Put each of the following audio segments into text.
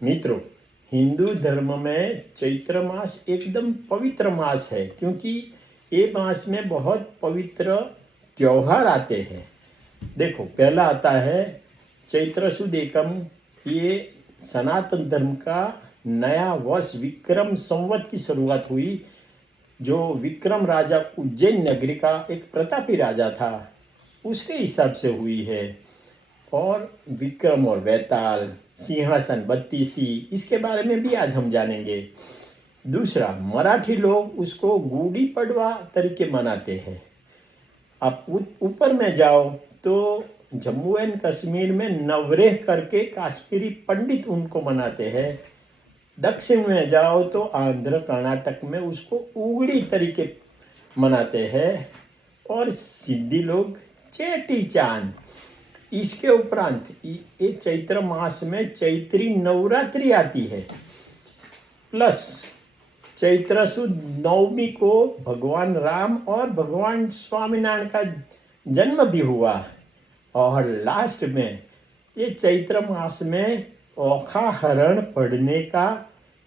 मित्रों, हिंदू धर्म में चैत्र मास एकदम पवित्र मास है, क्योंकि ये मास में बहुत पवित्र त्योहार आते हैं। देखो, पहला आता है चैत्र शुद्ध एकम। ये सनातन धर्म का नया वर्ष विक्रम संवत की शुरुआत हुई, जो विक्रम राजा उज्जैन नगरी का एक प्रतापी राजा था, उसके हिसाब से हुई है। और विक्रम और वैताल, सिंहासन, बत्तीसी, इसके बारे में भी आज हम जानेंगे। दूसरा, मराठी लोग उसको गुड़ी पड़वा तरीके मनाते हैं। आप ऊपर में जाओ तो जम्मू एंड कश्मीर में नवरेह करके काश्मीरी पंडित उनको मनाते हैं। दक्षिण में जाओ तो आंध्र कर्नाटक में उसको उगड़ी तरीके मनाते हैं। और सिद्धि लोग चेटी चांद। इसके उपरांत ये चैत्र मास में चैत्री नवरात्रि आती है। प्लस चैत्र शुद्ध नवमी को भगवान राम और भगवान स्वामीनारायण का जन्म भी हुआ। और लास्ट में ये चैत्र मास में ओखा हरण पढ़ने का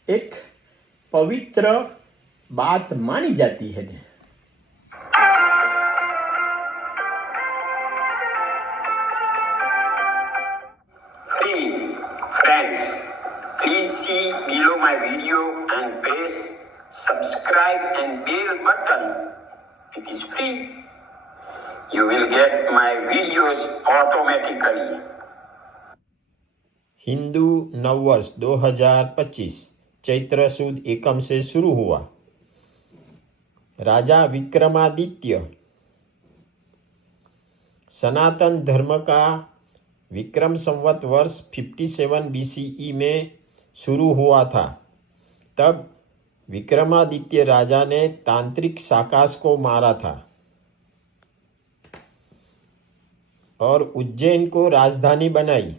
एक पवित्र बात मानी जाती है। Friends, please see below my video and press subscribe and bell button. It is free. You will get my videos automatically. Hindu नववर्ष 2025 चैत्र शुद्ध एकम से शुरू हुआ। राजा विक्रमादित्य, सनातन धर्म का विक्रम संवत वर्ष 57 BCE में शुरू हुआ था। तब विक्रमादित्य राजा ने तांत्रिक साकाश को मारा था और उज्जैन को राजधानी बनाई।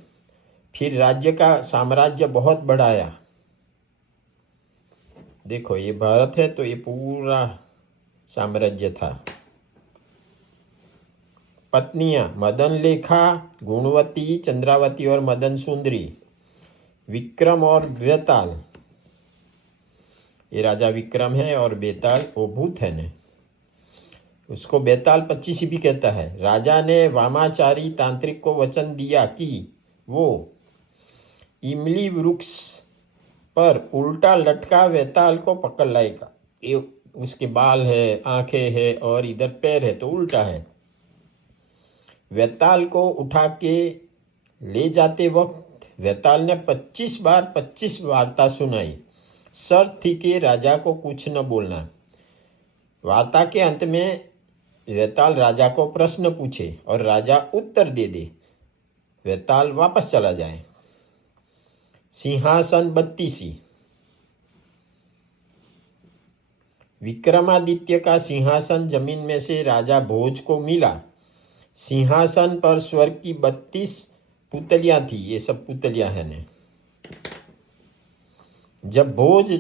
फिर राज्य का साम्राज्य बहुत बढ़ाया। देखो, ये भारत है तो ये पूरा साम्राज्य था। पत्नियां मदन लेखा, गुणवती, चंद्रावती और मदन सुंदरी। विक्रम और बेताल, ये राजा विक्रम है और बेताल वो भूत है ने, उसको बेताल 25 भी कहता है। राजा ने वामाचारी तांत्रिक को वचन दिया कि वो इमली वृक्ष पर उल्टा लटका वेताल को पकड़ लाएगा। ये उसके बाल है, आंखें है और इधर पैर है तो उल्टा है। वेताल को उठा के ले जाते वक्त वेताल ने 25 बार 25 वार्ता सुनाई। शर्त थी कि राजा को कुछ न बोलना। वार्ता के अंत में वेताल राजा को प्रश्न पूछे और राजा उत्तर दे दे, वेताल वापस चला जाए। सिंहासन बत्तीसी। विक्रमादित्य का सिंहासन जमीन में से राजा भोज को मिला। सिंहासन पर स्वर्ग की 32 पुतलियां थी। ये सब पुतलियां हैं ने। जब भोज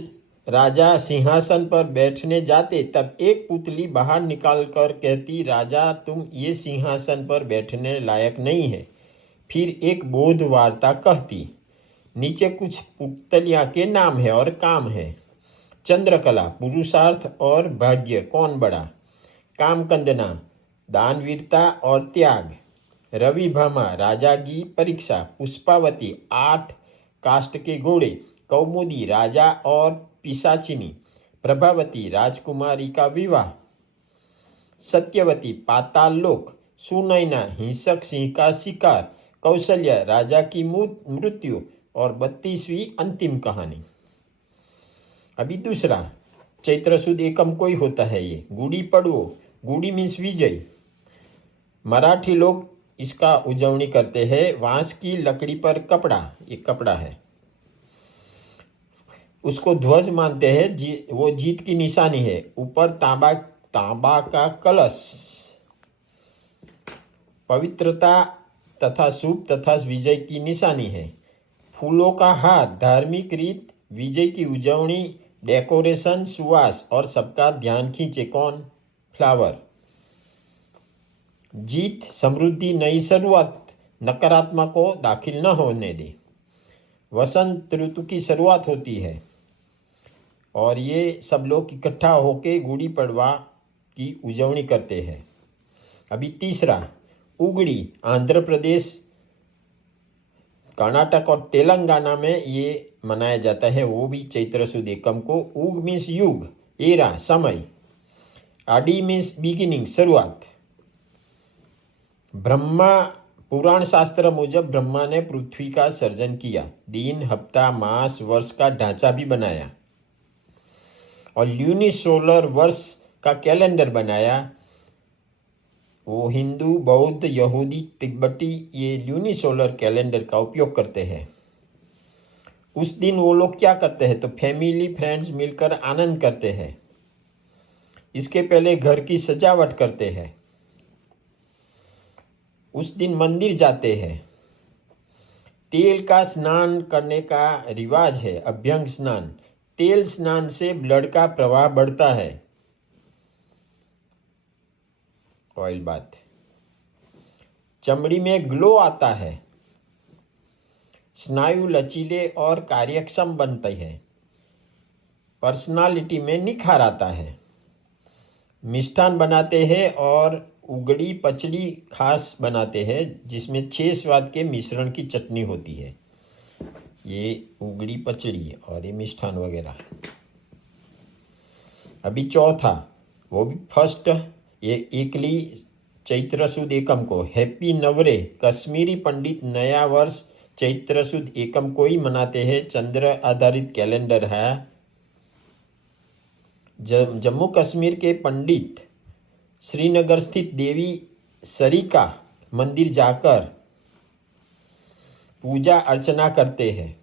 राजा सिंहासन पर बैठने जाते तब एक पुतली बाहर निकाल कर कहती, राजा तुम ये सिंहासन पर बैठने लायक नहीं है। फिर एक बोध वार्ता कहती। नीचे कुछ पुतलियां के नाम है और काम है। चंद्रकला, पुरुषार्थ और भाग्य कौन बड़ा। कामकंदना, दानवीरता और त्याग। रवि भामा, राजा की परीक्षा। पुष्पावती, 8 काष्ठ के घोड़े। कौमुदी, राजा और पिशाचिनी। प्रभावती, राजकुमारी का विवाह। सत्यवती, पाताल लोक। सुनैना, हिंसक सिंह का शिकार। कौशल्या, राजा की मृत्यु। और 32वीं अंतिम कहानी। अभी दूसरा चैत्र शुद्ध एकम कोई होता है ये गुड़ी पड़वो। गुड़ी मीन्स विजय। मराठी लोग इसका उजवनी करते हैं। बांस की लकड़ी पर कपड़ा, ये कपड़ा है, उसको ध्वज मानते हैं। वो जीत की निशानी है। ऊपर तांबा का कलश, पवित्रता तथा शुभ तथा विजय की निशानी है। फूलों का हार, धार्मिक रीत, विजय की उजवनी, डेकोरेशन, सुवास और सबका ध्यान खींचे कौन, फ्लावर। जीत, समृद्धि, नई शुरुआत, नकारात्मक को दाखिल न होने दे। वसंत ऋतु की शुरुआत होती है और ये सब लोग इकट्ठा होके गुड़ी पड़वा की उजवनी करते हैं। अभी तीसरा, उगड़ी, आंध्र प्रदेश, कर्नाटक और तेलंगाना में ये मनाया जाता है, वो भी चैत्र सुद एकम को। उग मीन्स युग, एरा समय, आदि मीन्स बिगिनिंग शुरुआत। ब्रह्मा पुराण शास्त्र मुजब ब्रह्मा ने पृथ्वी का सर्जन किया, दिन, हफ्ता, मास, वर्ष का ढांचा भी बनाया और ल्यूनिसोलर वर्ष का कैलेंडर बनाया। वो हिंदू, बौद्ध, यहूदी, तिब्बती ये ल्यूनिसोलर कैलेंडर का उपयोग करते हैं। उस दिन वो लोग क्या करते हैं तो फैमिली फ्रेंड्स मिलकर आनंद करते हैं। इसके पहले घर की सजावट करते हैं। उस दिन मंदिर जाते हैं। तेल का स्नान करने का रिवाज है, अभ्यंग स्नान। तेल स्नान से ब्लड का प्रवाह बढ़ता है। ऑयल बाथ, चमड़ी में ग्लो आता है, स्नायु लचीले और कार्यक्षम बनते हैं, पर्सनालिटी में निखार आता है। मिष्ठान बनाते हैं और उगड़ी पचड़ी खास बनाते हैं जिसमें 6 स्वाद के मिश्रण की चटनी होती है। ये उगड़ी पचड़ी और ये मिष्ठान वगैरह। अभी चौथा, वो भी फर्स्ट, ये एकली चैत्र सुद एकम को, हैप्पी नवरे, कश्मीरी पंडित नया वर्ष चैत्र सुद एकम को ही मनाते हैं। चंद्र आधारित कैलेंडर है। जम्मू कश्मीर के पंडित श्रीनगर स्थित देवी सरिका मंदिर जाकर पूजा अर्चना करते हैं।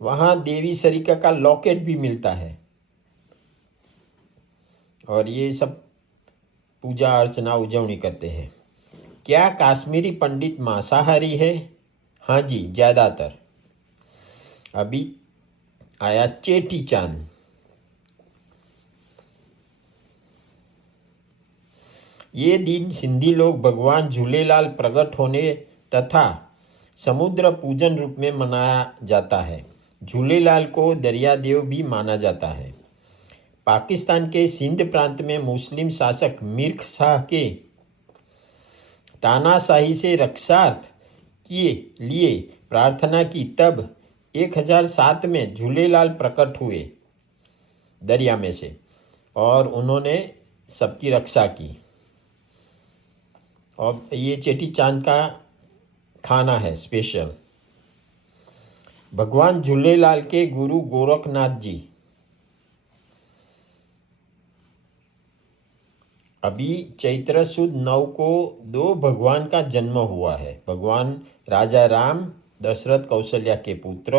वहां देवी सरिका का लॉकेट भी मिलता है और ये सब पूजा अर्चना उजवनी करते हैं। क्या काश्मीरी पंडित मांसाहारी है? हाँ जी, ज्यादातर। अभी आया चेटी चांद। ये दिन सिंधी लोग भगवान झूलेलाल प्रकट होने तथा समुद्र पूजन रूप में मनाया जाता है। झूलेलाल को दरियादेव भी माना जाता है। पाकिस्तान के सिंध प्रांत में मुस्लिम शासक मीर शाह के तानाशाही से रक्षार्थ किए लिए प्रार्थना की, तब 1007 में झूलेलाल प्रकट हुए दरिया में से और उन्होंने सबकी रक्षा की। और ये चेटी चांद का खाना है स्पेशल। भगवान झूलेलाल के गुरु गोरखनाथ जी। अभी चैत्र सुद 9 को 2 भगवान का जन्म हुआ है। भगवान राजा राम, दशरथ कौशल्या के पुत्र।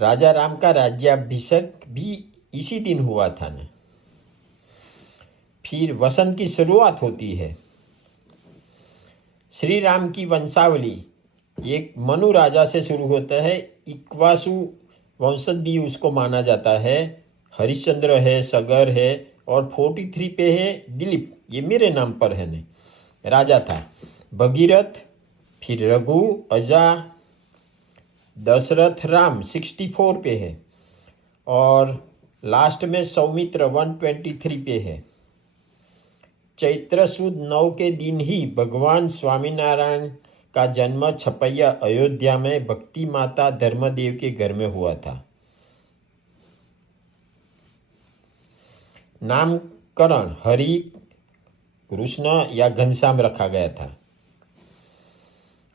राजा राम का राज्याभिषेक भी इसी दिन हुआ था ना। फिर वसंत की शुरुआत होती है। श्री राम की वंशावली एक मनु राजा से शुरू होता है। इक्वासु वंशज भी उसको माना जाता है। हरिश्चंद्र है, सगर है और 43 पे है दिलीप, ये मेरे नाम पर है ने राजा था। भगीरथ, फिर रघु, अजा, दशरथ, राम 64 पे है और लास्ट में सौमित्र 123 पे है। चैत्र सुद 9 के दिन ही भगवान स्वामीनारायण का जन्म छपैया अयोध्या में भक्ति माता धर्मदेव के घर में हुआ था। नामकरण हरि, कृष्ण या घनश्याम रखा गया था।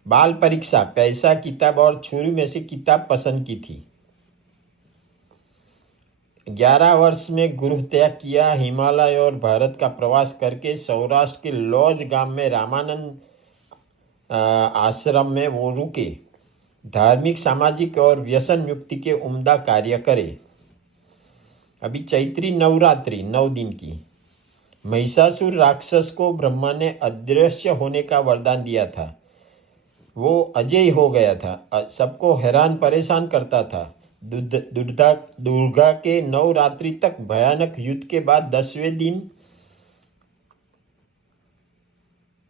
बाल परीक्षा, पैसा, किताब और छुरी में से किताब पसंद की थी। 11 वर्ष में गृह त्याग किया। हिमालय और भारत का प्रवास करके सौराष्ट्र के लॉज गांव में रामानंद आश्रम में वो रुके। धार्मिक, सामाजिक और व्यसन मुक्ति के उम्दा कार्य करे। अभी चैत्री नवरात्रि 9 दिन की। महिषासुर राक्षस को ब्रह्मा ने अदृश्य होने का वरदान दिया था। वो अजय हो गया था, सबको हैरान परेशान करता था। दुर्गा के 9 रात्रि तक भयानक युद्ध के बाद 10वें दिन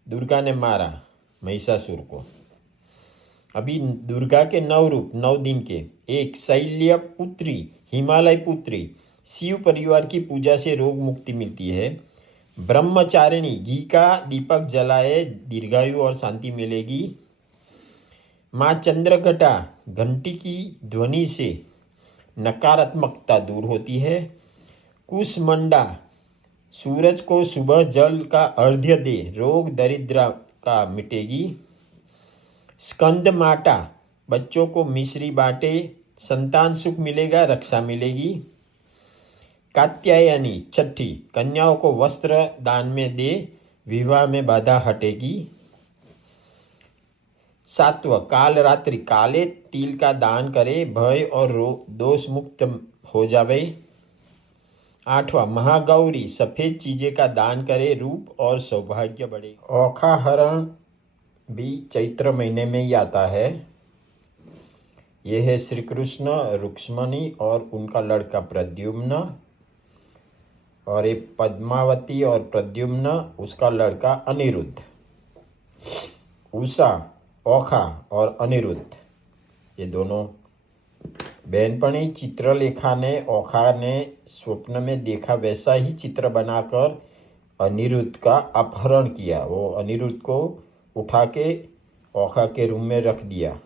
दुर्गा ने मारा महिषासुर को। अभी दुर्गा के 9 रूप 9 दिन के, एक शैल्य पुत्री, हिमालय पुत्री, शिव परिवार की पूजा से रोग मुक्ति मिलती है। ब्रह्मचारिणी, घी का दीपक जलाए दीर्घायु और शांति मिलेगी। माँ चंद्रघटा, घंटी की ध्वनि से नकारात्मकता दूर होती है। कुसमंडा, सूरज को सुबह जल का अर्घ्य दे, रोग दरिद्र का मिटेगी। स्कंद माता, बच्चों को मिश्री बांटे, संतान सुख मिलेगा, रक्षा मिलेगी। कात्यायनी, छठी, कन्याओं को वस्त्र दान में दे, विवाह में बाधा हटेगी। 7वां, काल रात्रि, काले तिल का दान करे, भय और दोष मुक्त हो जावे। 8वां, महागौरी, सफेद चीजें का दान करे, रूप और सौभाग्य बढ़े। औखा हरण भी चैत्र महीने में ही आता है। यह है श्री कृष्ण, रुक्मणी और उनका लड़का प्रद्युम्न, और ये पद्मावती और प्रद्युम्न उसका लड़का अनिरुद्ध। उषा, औखा और अनिरुद्ध ये दोनों बहनपणी। चित्रलेखा ने औखा ने स्वप्न में देखा वैसा ही चित्र बनाकर अनिरुद्ध का अपहरण किया। वो अनिरुद्ध को उठा के औखा के रूम में रख दिया।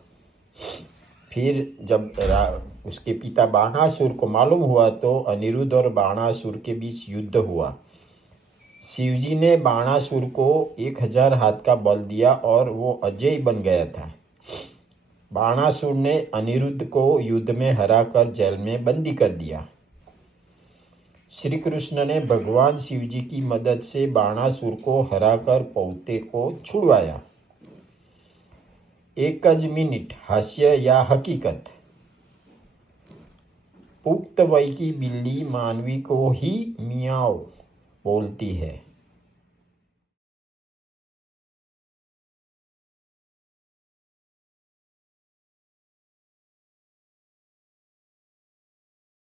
फिर जब उसके पिता बाणासुर को मालूम हुआ तो अनिरुद्ध और बाणासुर के बीच युद्ध हुआ। शिवजी ने बाणासुर को 1000 हाथ का बल दिया और वो अजय बन गया था। बाणासुर ने अनिरुद्ध को युद्ध में हराकर जेल में बंदी कर दिया। श्री कृष्ण ने भगवान शिवजी की मदद से बाणासुर को हराकर पौते को छुड़वाया। 1 मिनट, हास्य या हकीकत। पुख्त वय की बिल्ली मानवी को ही मियाओ बोलती है।